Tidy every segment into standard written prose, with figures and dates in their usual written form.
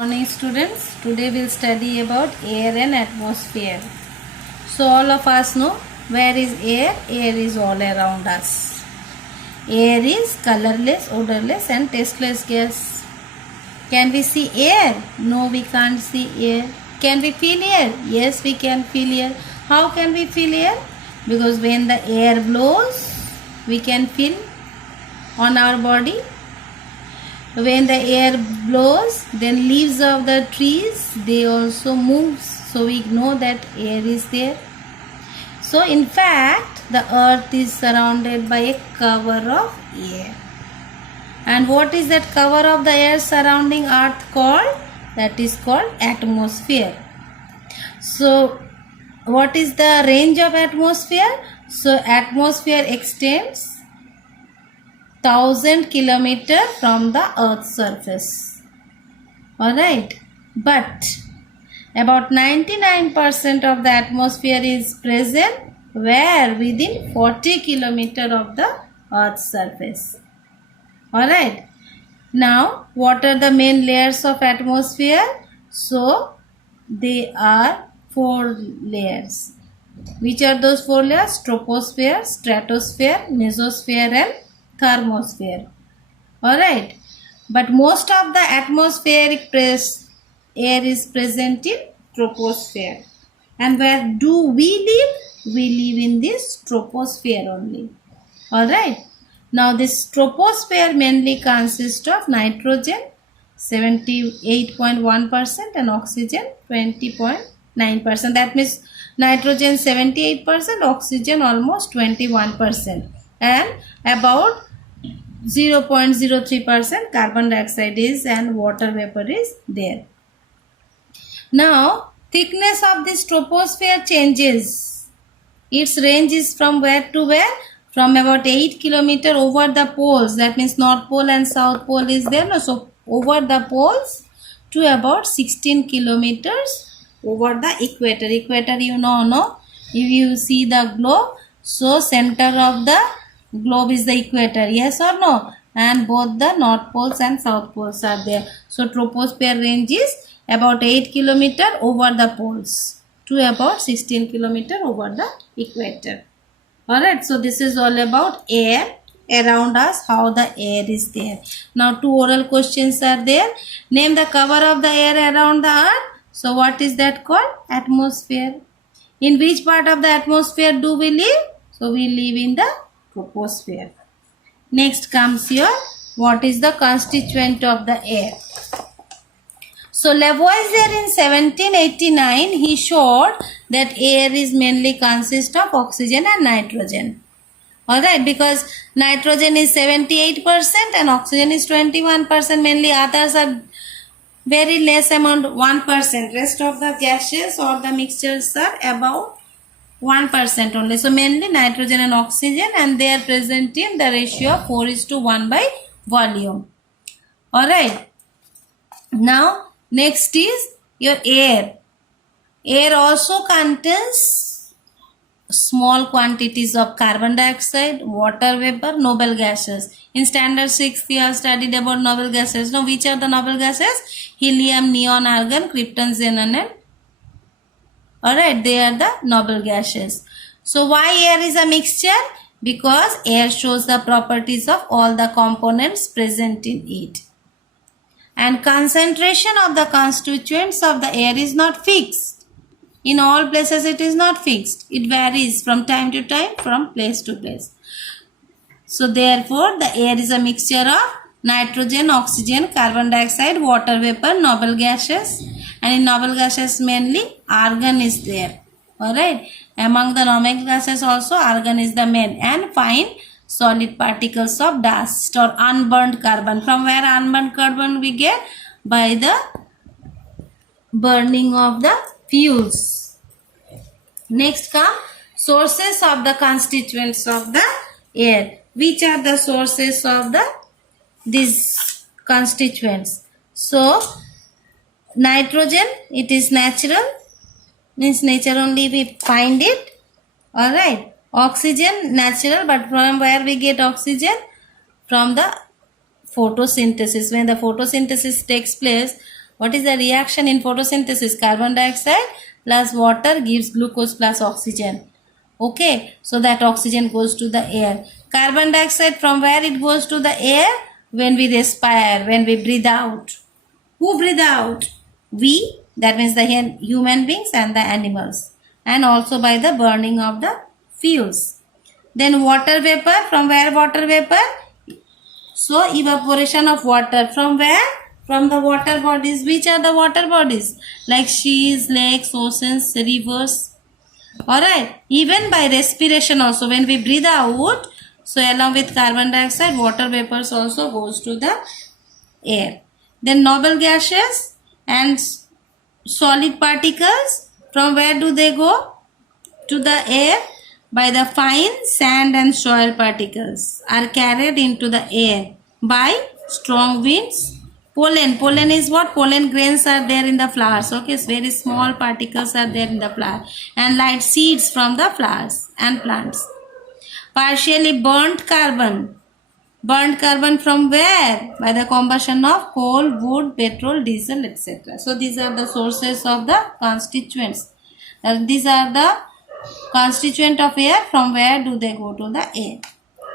Morning students, today we'll study about air and atmosphere. So all of us know where is air? Air is all around us. Air is colorless, odorless and tasteless gas. Can we see air? No, we can't see air. Can we feel air? Yes, we can feel air. How can we feel air? Because when the air blows, we can feel on our body. When the air blows, then leaves of the trees, they also move, so we know that air is there. So in fact, the earth is surrounded by a cover of air. And what is that cover of the air surrounding earth called? That is called atmosphere. So what is the range of atmosphere? So atmosphere extends 1000 kilometers from the earth's surface. Alright, but about 99% of the atmosphere is present where? Within 40 kilometers of the earth's surface. Alright, now what are the main layers of atmosphere? So they are 4 layers. Which are those 4 layers? Troposphere, stratosphere, mesosphere and thermosphere. Alright, but most of the atmospheric air is present in troposphere. And where do we live? We live in this troposphere only. Alright, now this troposphere mainly consists of nitrogen 78.1% and oxygen 20.9%. That means nitrogen 78%, oxygen almost 21%, and about 0.03% carbon dioxide is and water vapor is there. Now thickness of this troposphere changes. Its range is from where to where? From about 8 kilometers over the poles. That means North Pole and South Pole is there. No? So over the poles to about 16 kilometers over the equator. Equator you know, no? If you see the globe, so center of the globe is the equator, yes or no? And both the north poles and south poles are there. So troposphere range is about 8 kilometers over the poles to about 16 kilometers over the equator. Alright, so this is all about air around us, how the air is there. Now 2 oral questions are there. Name the cover of the air around the earth. So what is that called? Atmosphere. In which part of the atmosphere do we live? So we live in the troposphere. Next comes here, what is the constituent of the air? So Lavoisier in 1789 he showed that air is mainly consist of oxygen and nitrogen. Alright, because nitrogen is 78% and oxygen is 21%, mainly others are very less amount, 1%. Rest of the gases or the mixtures are about 1% only. So mainly nitrogen and oxygen, and they are present in the ratio of 4:1 by volume. Alright. Now next is your air. Air also contains small quantities of carbon dioxide, water vapor, noble gases. In standard 6 we have studied about noble gases. Now which are the noble gases? Helium, neon, argon, krypton, xenon and alright, they are the noble gases. So why air is a mixture? Because air shows the properties of all the components present in it. And concentration of the constituents of the air is not fixed. In all places it is not fixed. It varies from time to time, from place to place. So therefore the air is a mixture of nitrogen, oxygen, carbon dioxide, water vapor, noble gases. And in noble gases mainly argon is there. Alright. Among the noble gases also argon is the main, and fine solid particles of dust or unburned carbon. From where unburned carbon we get? By the burning of the fuels. Next come sources of the constituents of the air. Which are the sources of these constituents? So nitrogen, it is natural, means nature only we find it. Alright. Oxygen, natural, but from where we get oxygen? From the photosynthesis. When the photosynthesis takes place, What is the reaction in photosynthesis? Carbon dioxide plus water gives glucose plus oxygen. Okay, so that oxygen goes to the air. Carbon dioxide, from where it goes to the air? When we respire, when we breathe out. Who breathe out? We, that means the human beings and the animals, and also by the burning of the fuels. Then water vapor, from where water vapor? So evaporation of water, from where? From the water bodies. Which are the water bodies? Like seas, lakes, oceans, rivers. Alright, even by respiration also, when we breathe out, so along with carbon dioxide, water vapors also goes to the air. Then noble gases and solid particles, from where do they go? To the air. By the fine sand and soil particles are carried into the air by strong winds. Pollen is what? Pollen grains are there in the flowers. Okay, so very small particles are there in the flower, and light seeds from the flowers and plants. Partially burnt carbon. Burnt carbon from where? By the combustion of coal, wood, petrol, diesel, etc. So these are the sources of the constituents. These are the constituent of air. From where do they go to the air?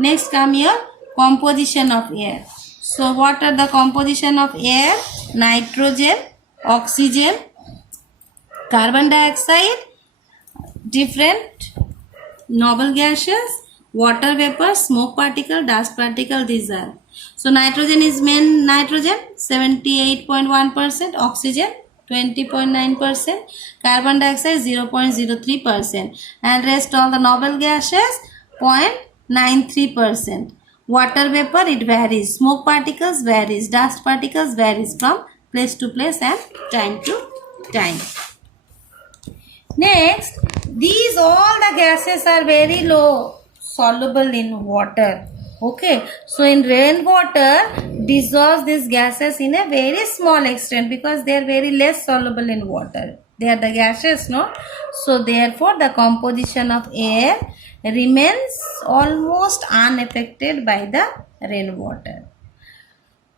Next come here, composition of air. So what are the composition of air? Nitrogen, oxygen, carbon dioxide, different noble gases, water vapor, smoke particle, dust particle, these are. So nitrogen is main nitrogen, 78.1%, oxygen 20.9%, carbon dioxide 0.03%, and rest all the noble gases 0.93%. Water vapor, it varies. Smoke particles varies. Dust particles varies from place to place and time to time. Next, these all the gases are very low soluble in water. Okay, so in rainwater dissolves these gases in a very small extent because they are very less soluble in water. They are the gases, no? So therefore the composition of air remains almost unaffected by the rainwater.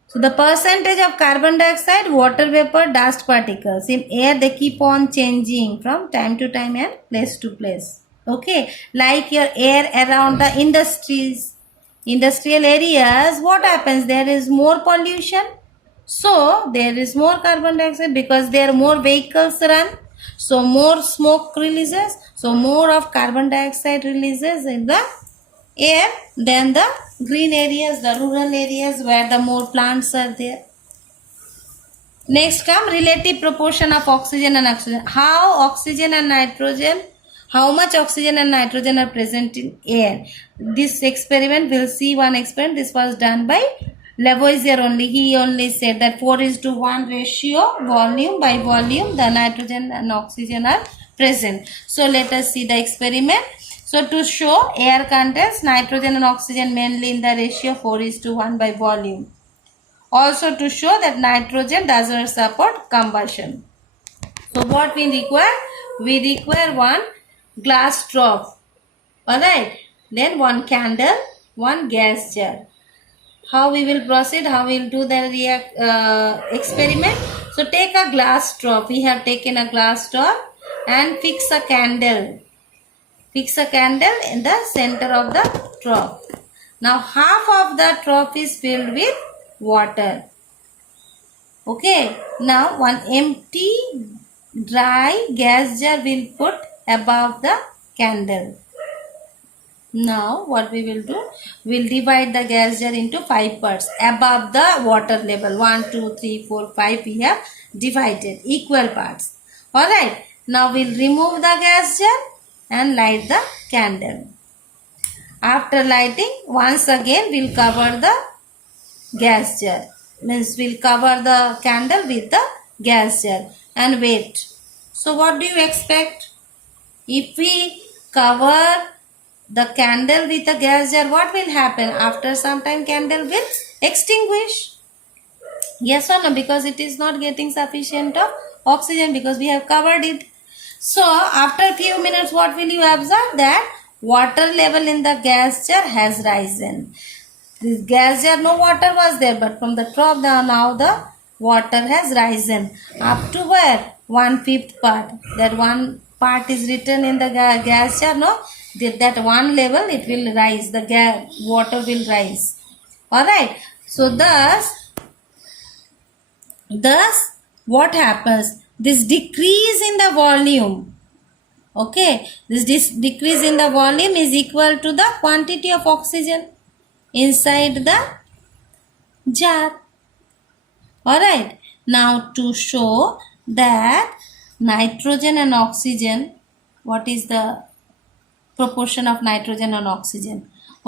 So the percentage of carbon dioxide, water vapor, dust particles in air, they keep on changing from time to time and place to place. Okay, like your air around the industrial areas, what happens? There is more pollution. So there is more carbon dioxide because there are more vehicles run. So more smoke releases. So more of carbon dioxide releases in the air than the green areas, the rural areas where the more plants are there. Next come relative proportion of oxygen and oxygen. How much oxygen and nitrogen are present in air. This experiment, we'll see one experiment. This was done by Lavoisier only. He only said that 4:1 ratio, volume by volume, the nitrogen and oxygen are present. So let us see the experiment. So to show air contains nitrogen and oxygen mainly in the ratio 4:1 by volume. Also to show that nitrogen does not support combustion. So what we require? We require one glass trough. Alright. Then one candle, one gas jar. How we will proceed? How we will do the experiment? So take a glass trough. We have taken a glass trough and fix a candle. Fix a candle in the center of the trough. Now half of the trough is filled with water. Okay. Now one empty dry gas jar will put above the candle. Now what we will do? We will divide the gas jar into 5 parts above the water level. 1, 2, 3, 4, 5 we have divided equal parts. Alright. Now we will remove the gas jar and light the candle. After lighting, once again we will cover the gas jar. Means we will cover the candle with the gas jar and wait. So what do you expect? If we cover the candle with a gas jar, what will happen? After some time candle will extinguish. Yes or no? Because it is not getting sufficient of oxygen because we have covered it. So after a few minutes, what will you observe? That water level in the gas jar has risen. This gas jar, no water was there, but from the trough now the water has risen up to where 1/5 part. That one part is written in the gas jar. No, that one level it will rise. The water will rise. All right. So thus what happens? This decrease in the volume. Okay, this decrease in the volume is equal to the quantity of oxygen inside the jar. Alright, now to show that nitrogen and oxygen, what is the proportion of nitrogen and oxygen?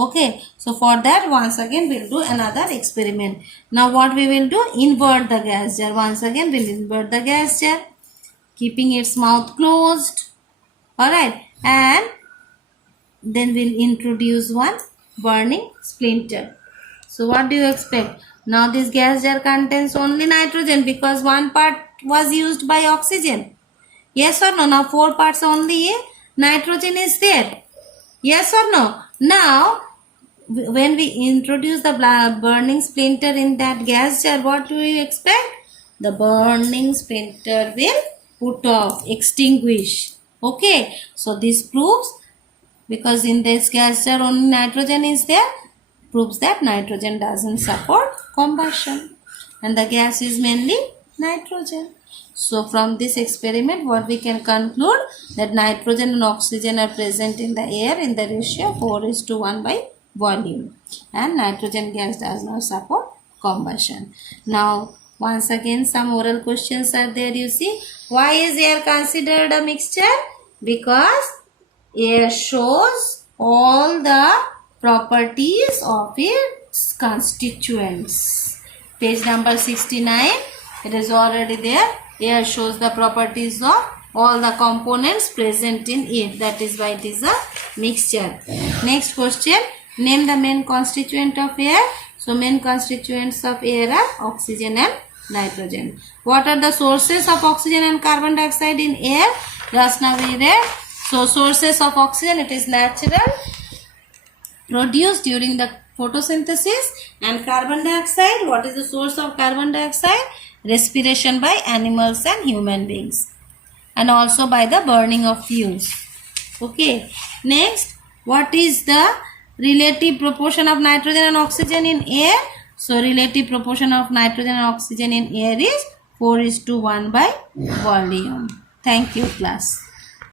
Okay, so for that once again we'll do another experiment. Now what we will do? Invert the gas jar. Once again we'll invert the gas jar, keeping its mouth closed. Alright, and then we'll introduce one burning splinter. So what do you expect? Now this gas jar contains only nitrogen because one part was used by oxygen. Yes or no? Now 4 parts only nitrogen is there. Yes or no? Now when we introduce the burning splinter in that gas jar, what do you expect? The burning splinter will put off, extinguish. Okay, so this proves, because in this gas jar only nitrogen is there, proves that nitrogen doesn't support combustion and the gas is mainly nitrogen. So from this experiment what we can conclude? That nitrogen and oxygen are present in the air in the ratio 4:1 by volume, and nitrogen gas does not support combustion. Now once again some oral questions are there. You see, why is air considered a mixture? Because air shows all the properties of its constituents. Page number 69, it is already there. Air shows the properties of all the components present in it. That is why it is a mixture. Next question, name the main constituent of air. So main constituents of air are oxygen and nitrogen. What are the sources of oxygen and carbon dioxide in air? Just now we read. So sources of oxygen, it is natural, produced during the photosynthesis, and carbon dioxide, what is the source of carbon dioxide? Respiration by animals and human beings, and also by the burning of fuels. Okay, next, what is the relative proportion of nitrogen and oxygen in air? So relative proportion of nitrogen and oxygen in air is 4:1 by volume. Thank you, class.